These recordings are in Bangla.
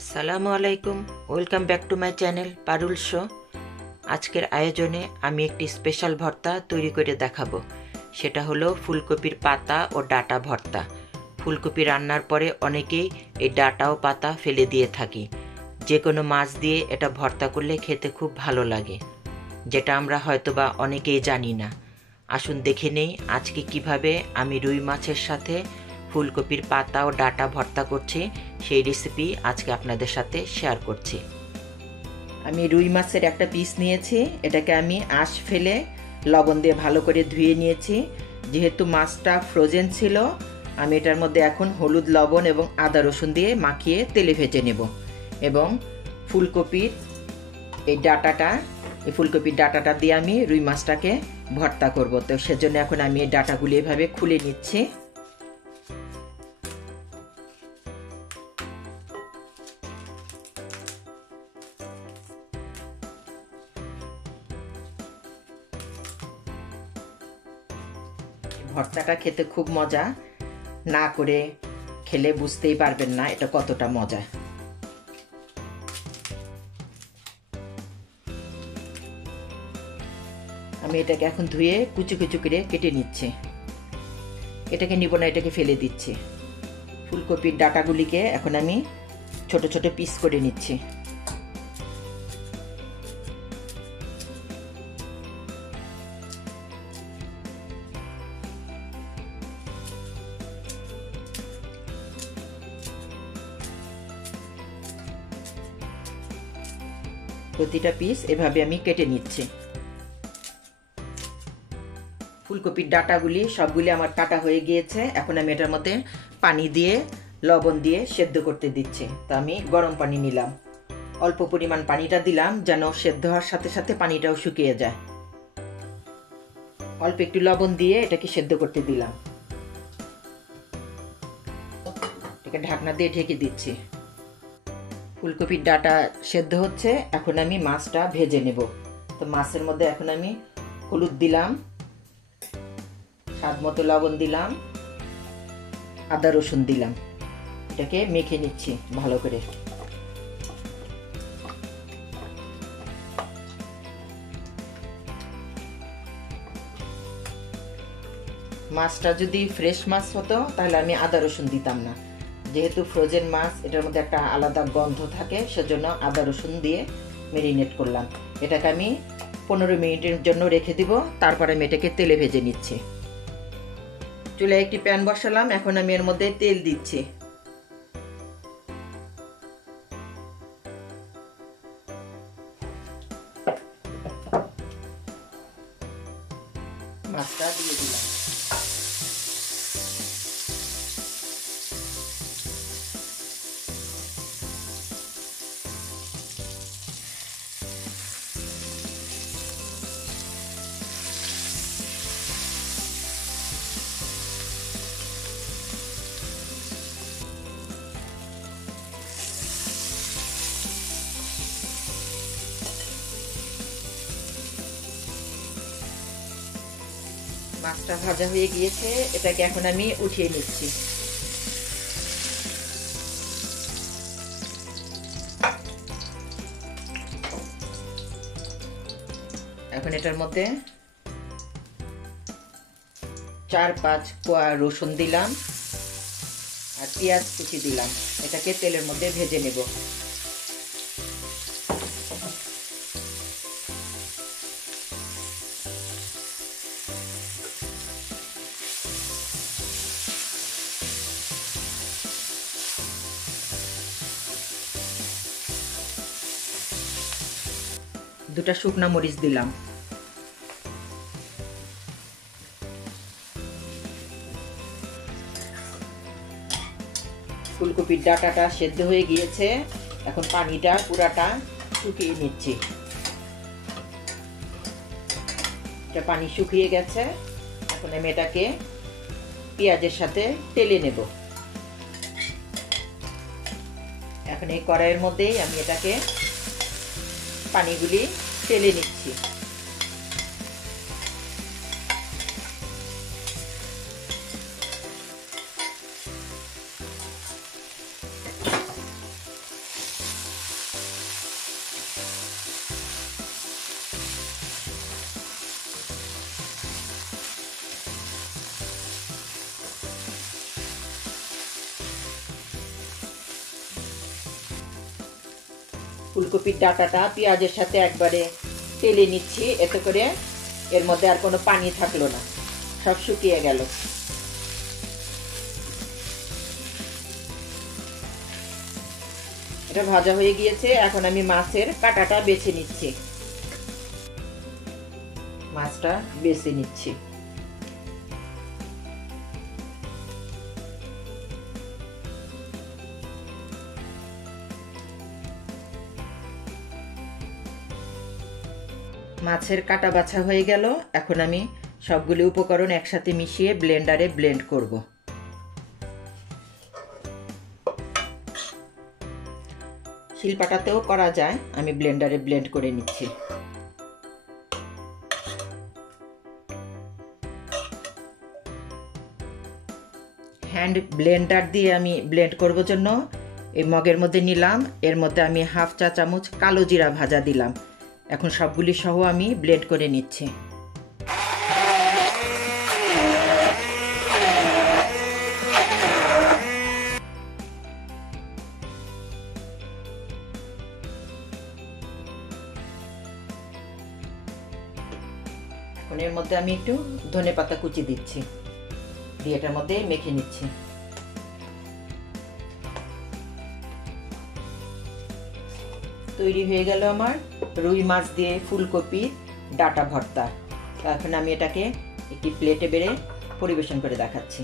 আসসালামু আলাইকুম, welcome back to my channel Parul show. আজকের আয়োজনে আমি একটি স্পেশাল ভর্তা তৈরি করে দেখাবো। সেটা হলো ফুলকপির পাতা ও ডাটা ভর্তা। ফুলকপি রান্নার পরে অনেকেই এই ডাটা ও পাতা ফেলে দিয়ে থাকি। যে কোনো মাছ দিয়ে এটা ভর্তা করলে খেতে খুব ভালো লাগে, যেটা আমরা হয়তোবা অনেকেই জানি না। আসুন দেখে নেই আজকে কিভাবে আমি রুই মাছের সাথে ফুলকপির পাতা ও ডাটা ভর্তা করছি। সেই রেসিপি আজকে আপনাদের সাথে শেয়ার করছি। আমি রুই মাছের একটা পিস নিয়েছি, এটাকে আমি আঁশ ফেলে লবণ দিয়ে ভালো করে ধুয়ে নিয়েছি। যেহেতু মাছটা ফ্রোজেন ছিল, আমি এটার মধ্যে এখন হলুদ, লবণ এবং আদা রসুন দিয়ে মাখিয়ে তেলে ভেজে নেব। এবং ফুলকপির ফুলকপির ডাটাটা দিয়ে আমি রুই মাছটাকে ভর্তা করব। তো সেজন্য এখন আমি এই ডাটাগুলি এভাবে খুলে নিচ্ছি। ভর্তাটা খেতে খুব মজা, না করে খেলে বুঝতেই পারবেন না এটা কতটা মজা। আমি এটাকে এখন ধুয়ে কুচি কুচি করে কেটে নিচ্ছি। এটাকে নিব না, এটাকে ফেলে দিচ্ছি। ফুলকপির ডাটাগুলিকে এখন আমি ছোট ছোট পিস করে নিচ্ছি। প্রতিটা পিস এভাবে আমি কেটে নিচ্ছি। ফুলকপির ডাটাগুলি সবগুলি আমার কাটা হয়ে গিয়েছে। এখন আমি এটার মধ্যে পানি দিয়ে লবণ দিয়ে সেদ্ধ করতে দিচ্ছি। তো আমি গরম পানি নিলাম, অল্প পরিমাণ পানিটা দিলাম যেন সেদ্ধ হওয়ার সাথে সাথে পানিটাও শুকিয়ে যায়। অল্প একটু লবণ দিয়ে এটাকে সেদ্ধ করতে দিলাম। এটাকে ঢাকনা দিয়ে ঢেকে দিচ্ছি। ফুলকপির ডাটা সেদ্ধ হচ্ছে, এখন আমি মাছটা ভেজে নেব। তো মাছের মধ্যে এখন আমি হলুদ দিলাম, স্বাদ মতো লবণ দিলাম, আদা রসুন দিলাম। এটাকে মেখে নিচ্ছি ভালো করে। মাছটা যদি ফ্রেশ মাছ হতো তাহলে আমি আদা রসুন দিতাম না। যেহেতু ফ্রোজেন মাছ, এটার মধ্যে একটা আলাদা গন্ধ থাকে, সেজন্য আদা রসুন দিয়ে ম্যারিনেট করলাম। এটাকে আমি 15 মিনিটের জন্য রেখে দিব, তারপর আমি এটাকে তেলে ভেজে নিচ্ছি। চুলায় একটি প্যান বসালাম, এখন আমি এর মধ্যে তেল দিচ্ছি। মাছটা দিয়ে দিলাম। মাছটা ভাজা হয়ে গিয়েছে, এটাকে এখন আমি উঠিয়ে নিচ্ছি। এখন এটার মধ্যে 4-5 কোয়া রসুন দিলাম আর পেঁয়াজ কুচি দিলাম। এটাকে তেলের মধ্যে ভেজে নেব। দুটা শুকনা মরিচ দিলাম। ফুলকপির ডাটাটা সেদ্ধ হয়ে গিয়েছে, এখন পানিটা পুরাটা শুকিয়ে নিচ্ছি। এটা পানি শুকিয়ে গেছে, এখন আমি এটাকে পেঁয়াজের সাথে তেলে নেব। এখন এই কড়াইয়ের মধ্যেই আমি এটাকে পানিগুলি তেলে নিচ্ছি। ফুলকপির ডাঁটাটা পেঁয়াজের সাথে একবারে তেলে নিচ্ছি, এতে করে এর মধ্যে আর কোনো পানি থাকলো না, সব শুকিয়ে গেল। এটা ভাজা হয়ে গিয়েছে। এখন আমি মাছের কাঁটাটা বেছে নিচ্ছি, মাছটা বেছে নিচ্ছি। মাছের কাটা বাছা হয়ে গেল। এখন আমি সবগুলি উপকরণ একসাথে মিশিয়ে ব্লেন্ডারে ব্লেন্ড করব। শিলপাটাতেও করা যায়, আমি ব্লেন্ডারে ব্লেন্ড করে নিচ্ছি। হ্যান্ড ব্লেন্ডার দিয়ে আমি ব্লেন্ড করব জন্য এই মগের মধ্যে নিলাম, এর মধ্যে আমি হাফ চা চামচ কালো জিরা ভাজা দিলাম। এখন সবগুলি সহ আমি ব্লেন্ড করে নিচ্ছি। এখন এর মধ্যে আমি একটু ধনেপাতা কুচি দিচ্ছি, দিয়ে এটার মধ্যে মেখে নিচ্ছি। তৈরি হয়ে গেল আমার রুই মাছ দিয়ে ফুলকপি ডাঁটা ভর্তা। এখন আমি এটাকে একটি প্লেটে বেড়ে পরিবেশন করে দেখাচ্ছি।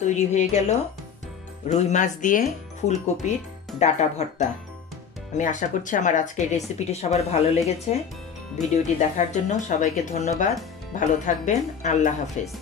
তৈরি হয়ে গেল রুই মাছ দিয়ে ফুলকপির ডাঁটা ভর্তা। আমি আশা করছি আমার আজকের রেসিপিটি সবার ভালো লেগেছে। ভিডিওটি দেখার জন্য সবাইকে ধন্যবাদ। ভালো থাকবেন। আল্লাহ হাফেজ।